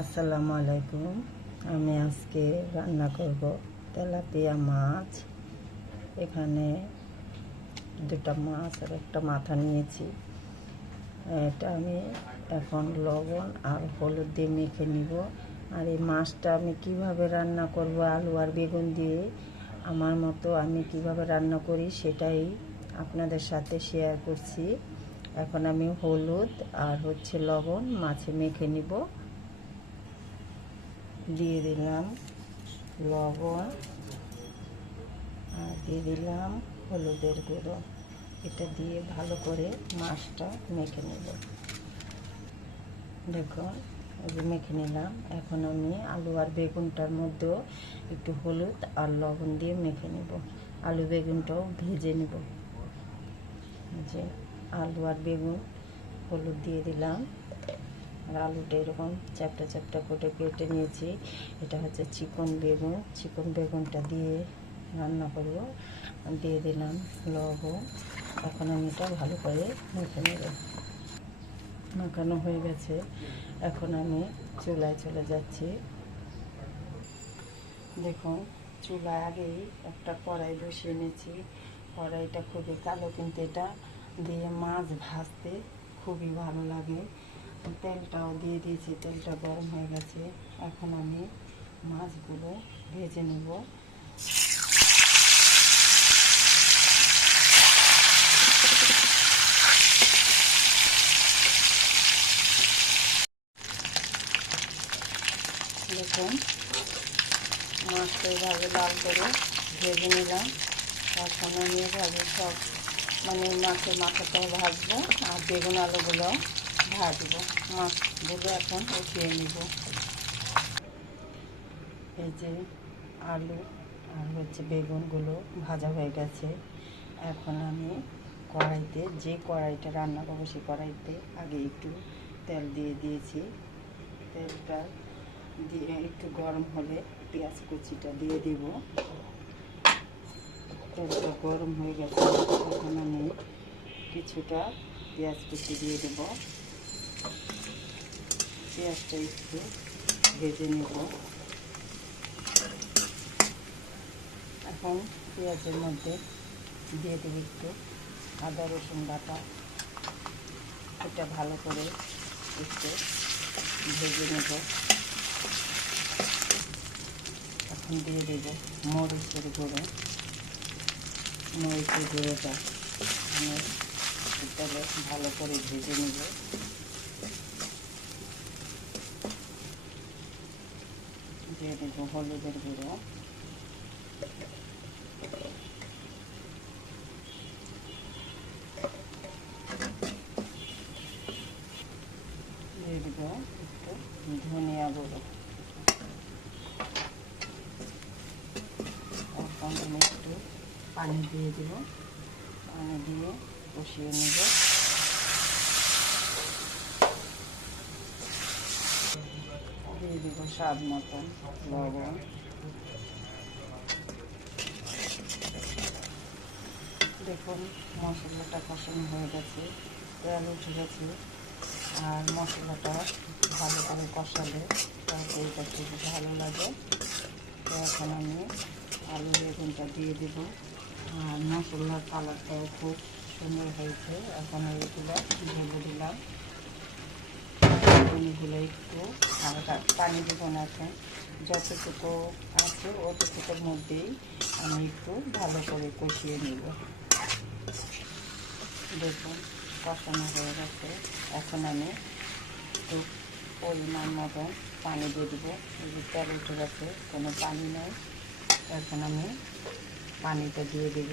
আসসালামু আলাইকুম। আমি আজকে রান্না করব তেলাপিয়া মাছ। এখানে দুটা মাছ আর একটা মাথা নিয়েছি। এটা আমি এখন লবণ আর হলুদ দিয়ে মেখে নিব। আর এই মাছটা আমি কিভাবে রান্না করব আলু আর বেগুন দিয়ে, আমার মতো আমি কিভাবে রান্না করি সেটাই আপনাদের সাথে শেয়ার করছি। এখন আমি হলুদ আর লবণ মাছে মেখে নিব। দিয়ে দিলাম লবণ আর দিয়ে দিলাম হলুদের গুঁড়ো। এটা দিয়ে ভালো করে মাছটা মেখে নেব। দেখুন মেখে নিলাম। এখন আমি আলু আর বেগুনটার মধ্যেও একটু হলুদ আর লবণ দিয়ে মেখে নেব। আলু বেগুনটাও ভেজে নেব। যে আলু আর বেগুন হলুদ দিয়ে দিলাম। আর আলুটা এরকম চ্যাপটা চ্যাপটা করে কেটে নিয়েছি। এটা হচ্ছে চিকন বেগুন। চিকন বেগুনটা দিয়ে রান্না করব। দিয়ে দিলাম লবণ। এখন আমি এটা ভালো করে মেখে নেব। মাখানো হয়ে গেছে। এখন আমি চুলায় চলে যাচ্ছি। দেখুন চুলায় আগেই একটা কড়াই বসিয়ে নিয়েছি। কড়াইটা খুবই কালো, কিন্তু এটা দিয়ে মাছ ভাজতে খুবই ভালো লাগে। তেলটাও দিয়ে দিয়েছি, তেলটা গরম হয়ে গেছে। এখন আমি মাছগুলো ভেজে নেব। দেখুন মাছটা এভাবে লাল করে ভেজে নিলাম। এখন আমি এভাবে সব মাছের মাথাটাও ভাজবো আর বেগুন আলুগুলো ভাজবো। মাছগুলো এখন উঠিয়ে নিব। এই যে আলু আর বেগুনগুলো ভাজা হয়ে গেছে। এখন আমি কড়াইতে, যে কড়াইটা রান্না করবো সেই কড়াইতে আগে একটু তেল দিয়ে দিয়েছি। তেলটা দিয়ে একটু গরম হলে পেঁয়াজ কুচিটা দিয়ে দিব। তেলটা গরম হয়ে গেছে। এখন আমি কিছুটা পেঁয়াজ কুচি দিয়ে দেব। পেঁয়াজটা একটু ভেজে নেব। এখন পেঁয়াজের মধ্যে দিয়ে দেব একটু আদা রসুন বাটা। এটা ভালো করে একটু ভেজে নেব। এখন দিয়ে দেব মরিচের গুঁড়ো। মরিচের গুঁড়োটা আমি এটা ভালো করে ভেজে নেব। দিয়ে দেব হলুদের গুঁড়ো। দিয়ে দেব একটু ধনিয়া গুঁড়ো। এখন আমি একটু পানি দিয়ে দেব। পানি দিয়ে কষিয়ে নেব। দিয়ে দেব স্বাদ মতন লবণ। দেখুন মশলাটা কষানো হয়ে গেছে, তেল উঠে গেছে। আর মশলাটা ভালো করে কষালে তরকারিটা খুব ভালো লাগে। তো এখন আমি আলু বেগুনটা দিয়ে দেব। আর মশলার কালারটাও খুব সুন্দর হয়েছে। এখন এইগুলো ঢেলে দিলাম। বেগুনগুলো একটু হালকা পানি দেবো না, এখন যতটুকু আছে অতটুকুর মধ্যেই আমি একটু ভালো করে কষিয়ে নেব। দেখুন কষানো হয়ে গেছে। এখন আমি একটু পরিমাণ মতন পানি দিয়ে দেবো। এই যে তেল উঠে গেছে, কোনো পানি নেই। এখন আমি পানিটা দিয়ে দেব।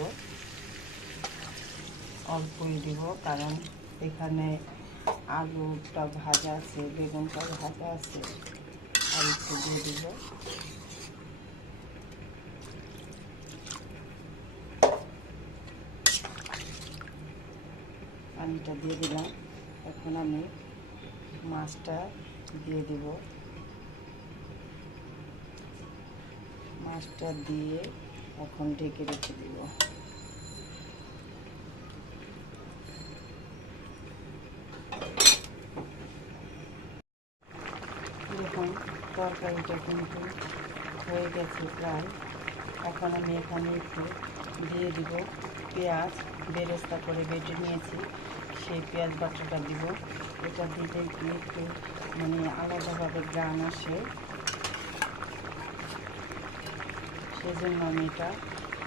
অল্পই দিব, কারণ এখানে আলুটা ভাজা আছে, বেগুনটা ভাজা আছে। আর একটু দিয়ে দিব। পানিটা দিয়ে দিলাম। এখন আমি মাছটা দিয়ে দিব। মাছটা দিয়ে এখন ঢেকে রেখে দিব। দেখুন তরকারিটা কিন্তু হয়ে গেছে প্রায়। এখন আমি এখানে একটু দিয়ে দিব পেঁয়াজ, বেরেস্তা করে বেটে নিয়েছি, সেই পেঁয়াজ বাটাটা দিব। এটা দিলে কি একটু মানে আলাদাভাবে গ্রান আসে, সেজন্য আমি এটা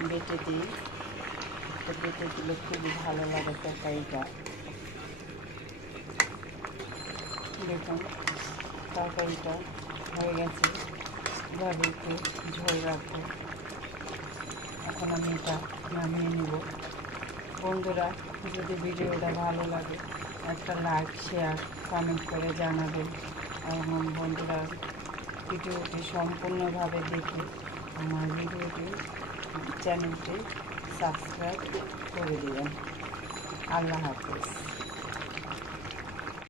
বেটে দিই। এটা বেটে দিলে খুবই ভালো লাগে তরকারিটা। দেখুন তরকারিটা হয়ে গেছে, এভাবে একটু ঝোল রাখবো। এখন আমি এটা নামিয়ে নেব। বন্ধুরা, যদি ভিডিওটা ভালো লাগে একটা লাইক, শেয়ার, কমেন্ট করে জানাবেন। এবং বন্ধুরা, ভিডিওটি সম্পূর্ণভাবে দেখে আমার চ্যানেলটি সাবস্ক্রাইব করে দেবেন। আল্লাহ হাফেজ।